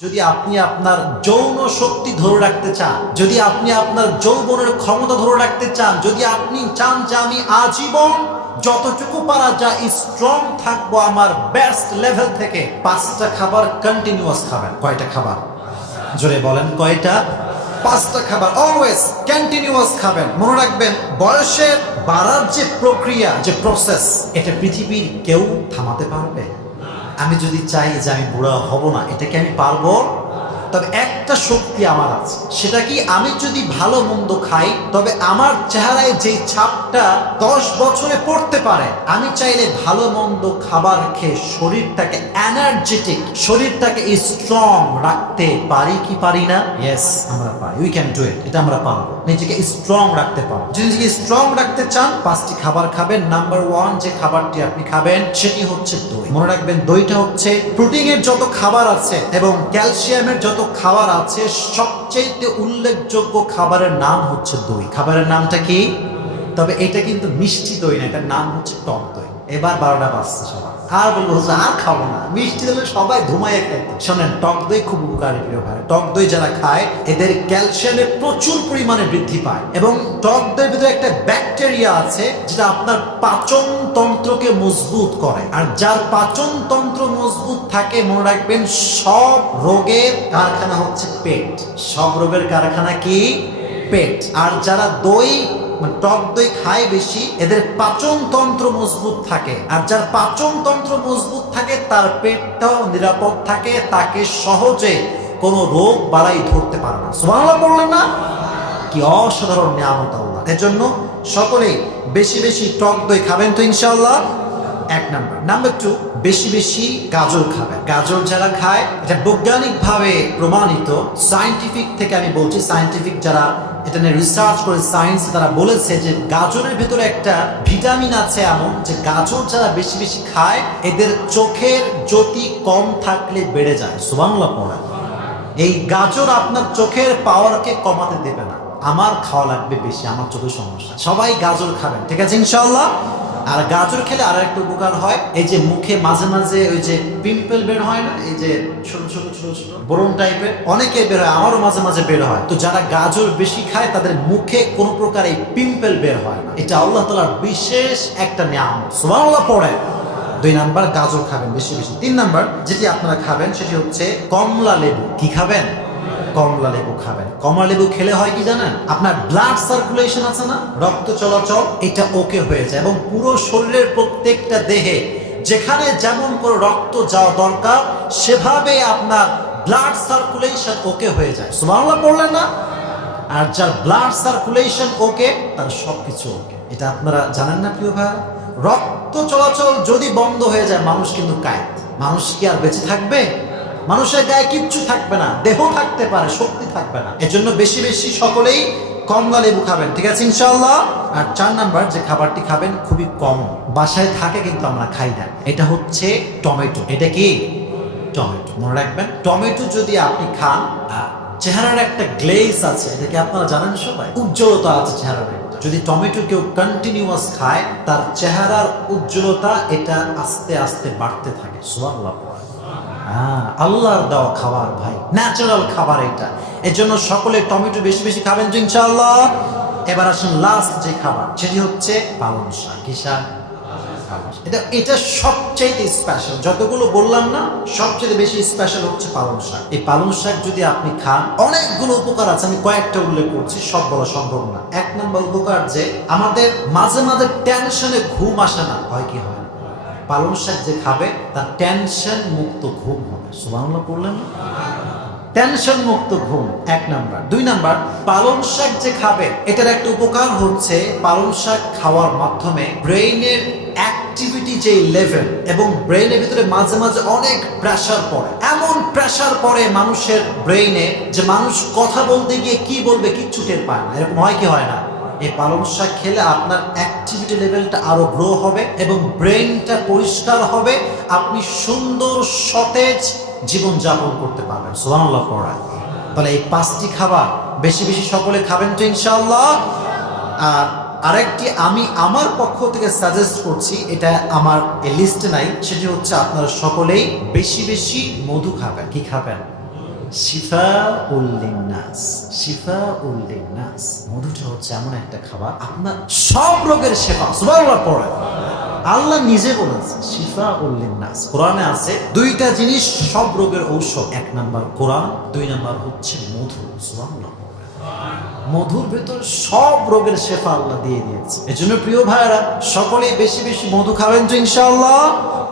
যদি আপনি আপনার যৌন শক্তি ধরে রাখতে চান, যদি আপনি আপনার যৌবনের ক্ষমতা ধরে রাখতে চান, যদি আপনি চান যে আমি আজীবন যতটুকু পারা যায় স্ট্রং থাকবো আমার বেস্ট লেভেল থেকে, 5টা খাবার কন্টিনিউয়াস খাবেন। কয়টা খাবার? জোরে বলেন, কয়টা? 5টা খাবার অলওয়েজ কন্টিনিউয়াস খাবেন। মনে রাখবেন, বয়সের বাড়ার যে প্রক্রিয়া, যে প্রসেস, এটা পৃথিবীর কেউ থামাতে পারবে? আমি যদি চাই যে আমি বুড়া হব না, এটা কি আমি পারবো? তবে একটা শক্তি আমার আছে, সেটা কি, আমি যদি ভালো মন্দ খাই তবে আমার চেহারায় যে ছাপটা 10 বছরে পড়তে পারে, আমি চাইলে ভালো মন্দ খাবার খেয়ে শরীরটাকে এনার্জেটিক, শরীরটাকে স্ট্রং রাখতে পারি কি পারি না? ইয়েস, আমরা পারি। We can do it. এটা আমরা পারবো, নিজেকে স্ট্রং রাখতে পারবো। যদি নিজেকে স্ট্রং রাখতে চান, 5টি খাবার খাবেন। নাম্বার 1 যে খাবারটি আপনি খাবেন সেটি হচ্ছে দই। মনে রাখবেন, দইটা হচ্ছে প্রোটিনের যত খাবার আছে এবং ক্যালসিয়ামের যত খাবার আছে, সবচেয়ে উল্লেখযোগ্য খাবারের নাম হচ্ছে দই। খাবারের নামটা কি? তবে এটা কিন্তু মিষ্টি দই না, এটার নাম হচ্ছে টক দই। এবার 12টা বাজছে, সবাই আর বলবো আর খাবো না, মিষ্টি দই সবাই ধুমাইয়ে খায়। শোনেন, টক দই খুব উপকারী প্রিয় ভাই। টক দই যারা খায় এদের ক্যালসিয়ামের প্রচুর পরিমাণে বৃদ্ধি পায় এবং টক দইয়ের ভিতরে একটা ব্যাকটেরিয়া আছে যেটা আপনার পাচন তন্ত্রকে মজবুত করে। আর যার পাচন তন্ত্র মজবুত থাকে, মনে রাখবেন, সব রোগের কারখানা হচ্ছে পেট। সব রোগের কারখানা কি? পেট। আর যারা দই টক দই খায় বেশি, এদের পাচন তন্ত্র মজবুত থাকে। আর যার পাচন তন্ত্র মজবুত থাকে তার পেটটাও নিরাপদ থাকে, তাকে সহজে কোনো রোগ বালাই ধরতে পারে না। সুবহানাল্লাহ বললেন না? কি অসাধারণ নিয়ামত আল্লাহ। এজন্য সকলেই বেশি বেশি টক দই খাবেন তো ইনশাআল্লাহ। 1 নাম্বার। নাম্বার 2, বেশি বেশি গাজর খাবেন। গাজর যারা খায়, এটা বৈজ্ঞানিকভাবে প্রমাণিত, সায়েন্টিফিক থেকে আমি বলছি, সায়েন্টিফিক যারা এটা নিয়ে রিসার্চ করে, সায়েন্স, তারা বলেছে যে গাজরের ভেতরে একটা ভিটামিন আছে এমন, যে গাজর যারা বেশি বেশি খায় এদের চোখের জ্যোতি কম থাকলে বেড়ে যায়। সুবহানাল্লাহ পড়া। এই গাজর আপনার চোখের পাওয়ারকে কমাতে দেবে না। আমার খাওয়া লাগবে বেশি, আমার চোখের সমস্যা। সবাই গাজর খাবেন, ঠিক আছে ইনশাআল্লাহ। আর গাজর খেলে আর একটা উপকার হয়, এই যে মুখে মাঝে মাঝে ওই যে পিম্পল বের হয় না, এই যে ছোট ছোট ছোট ছোট ব্রণ টাইপের, অনেকের বের হয়, আমারও মাঝে মাঝে বের হয়। তো যারা গাজর বেশি খায় তাদের মুখে কোনো প্রকার এই পিম্পল বের হয় না। এটা আল্লাহ তাআলার বিশেষ একটা নিয়ামত। সুবহানাল্লাহ পড়ে। 2 নাম্বার, গাজর খাবেন বেশি বেশি। 3 নাম্বার যেটি আপনারা খাবেন সেটি হচ্ছে কমলা লেবু। কি খাবেন? কমলা লেবু খাবেন। কমলা লেবু খেলে হয় কি জানেন? আপনার ব্লাড সার্কুলেশন আছে না, রক্ত চলাচল, এটা ওকে হয়ে যায় এবং পুরো শরীরের প্রত্যেকটা দেহে যেখানে যেমন করে রক্ত যাওয়া দরকার সেভাবে আপনার ব্লাড সার্কুলেশন ওকে হয়ে যায়। সুবহানাল্লাহ পড়লেন না? আর যার ব্লাড সার্কুলেশন ওকে, তার সবকিছু ওকে। এটা আপনারা জানেন না প্রিয় ভাই? রক্ত চলাচল যদি বন্ধ হয়ে যায়, মানুষ কিন্তু কায়। মানুষ কি আর বেঁচে থাকবে? মানুষের গায়ে কিচ্ছু থাকবে না, দেহ থাকতে পারে, শক্তি থাকবে না। এজন্য বেশি বেশি সকলেই কমলা লেবু খাবেন, ঠিক আছে ইনশাআল্লাহ। আর 4 নাম্বার যে খাবারটি খাবেন খুবই কম, বাসায় থাকে কিন্তু আমরা খাই না, এটা হচ্ছে টমেটো। এটা কি? টমেটো। মনে রাখবেন, টমেটো যদি আপনি খান, চেহারার একটা গ্লেজ আছে, এটা কি আপনারা জানেন সবাই? উজ্জ্বলতা আছে চেহারার একটা। যদি টমেটো কেউ কন্টিনিউয়াস খায়, তার চেহারার উজ্জ্বলতা এটা আস্তে আস্তে বাড়তে থাকে। সুবহানাল্লাহ। আল্লাহর দেওয়া খাবার ভাই, ন্যাচারাল খাবার এটা। এর জন্য সকলে টমেটো বেশি বেশি খাবেন তো ইনশাআল্লাহ। এবার আসুন লাস্ট যে খাবার, সেটি হচ্ছে পালং শাক। কি শাক? এটা সবচেয়ে স্পেশাল। যতগুলো বললাম না, সবচেয়ে বেশি স্পেশাল হচ্ছে পালং শাক। এই পালং শাক যদি আপনি খান, অনেকগুলো উপকার আছে, আমি কয়েকটা উল্লেখ করছি, সব বলা সম্ভব না। 1 নম্বর উপকার যে আমাদের মাঝে মাঝে টেনশনে ঘুম আসে না, হয় কি হয়? পালং শাক যে খাবে তার টেনশন মুক্ত ঘুম হবে। সুবহানাল্লাহ পড়লেন না? টেনশন মুক্ত ঘুম 1 নাম্বার। 2 নাম্বার, পালং শাক যে খাবে এটার একটা উপকার হচ্ছে, পালং শাক খাওয়ার মাধ্যমে ব্রেইনের অ্যাক্টিভিটি যে লেভেল, এবং ব্রেইনের ভিতরে মাঝে মাঝে অনেক প্রেসার পড়ে, এমন প্রেসার পড়ে মানুষের ব্রেইনে যে মানুষ কথা বলতে গিয়ে কি বলবে কিচ্ছু টের পায় না। এরকম হয় কি হয় না? এই পালং শাক খেলে আপনার অ্যাক্টিভিটি লেভেলটা আরো গ্রো হবে এবং ব্রেইনটা পরিষ্কার হবে, আপনি সুন্দর সতেজ জীবন যাপন করতে পারবেন। সুবহানাল্লাহ পড়া। তাহলে এই 5টি খাবার বেশি বেশি সকলে খাবেন তো ইনশাআল্লাহ। আর আরেকটি আমি আমার পক্ষ থেকে সাজেস্ট করছি, এটা আমার এই লিস্টে নাই, সেটি হচ্ছে আপনারা সকলেই বেশি বেশি মধু খাবেন। কি খাবেন? শিফাউল লিন্নাস, শিফাউল লিন্নাস। মধুটা হচ্ছে এমন একটা খাবার আপনার সব রোগের শেফা। সুবহানাল্লাহ পড়ে। আল্লাহ নিজে বলেছে শিফাউল লিন্নাস। কোরআনে আছে দুইটা জিনিস সব রোগের ঔষধ, এক নাম্বার কোরআন, দুই নাম্বার হচ্ছে মধু। সুবহানাল্লাহ। মধুর ভেতর সব রোগের শেফা আল্লাহ দিয়ে দিয়েছে। এজন্য প্রিয় ভাইয়েরা সকলেই বেশি বেশি মধু খাবেন তো ইনশাআল্লাহ।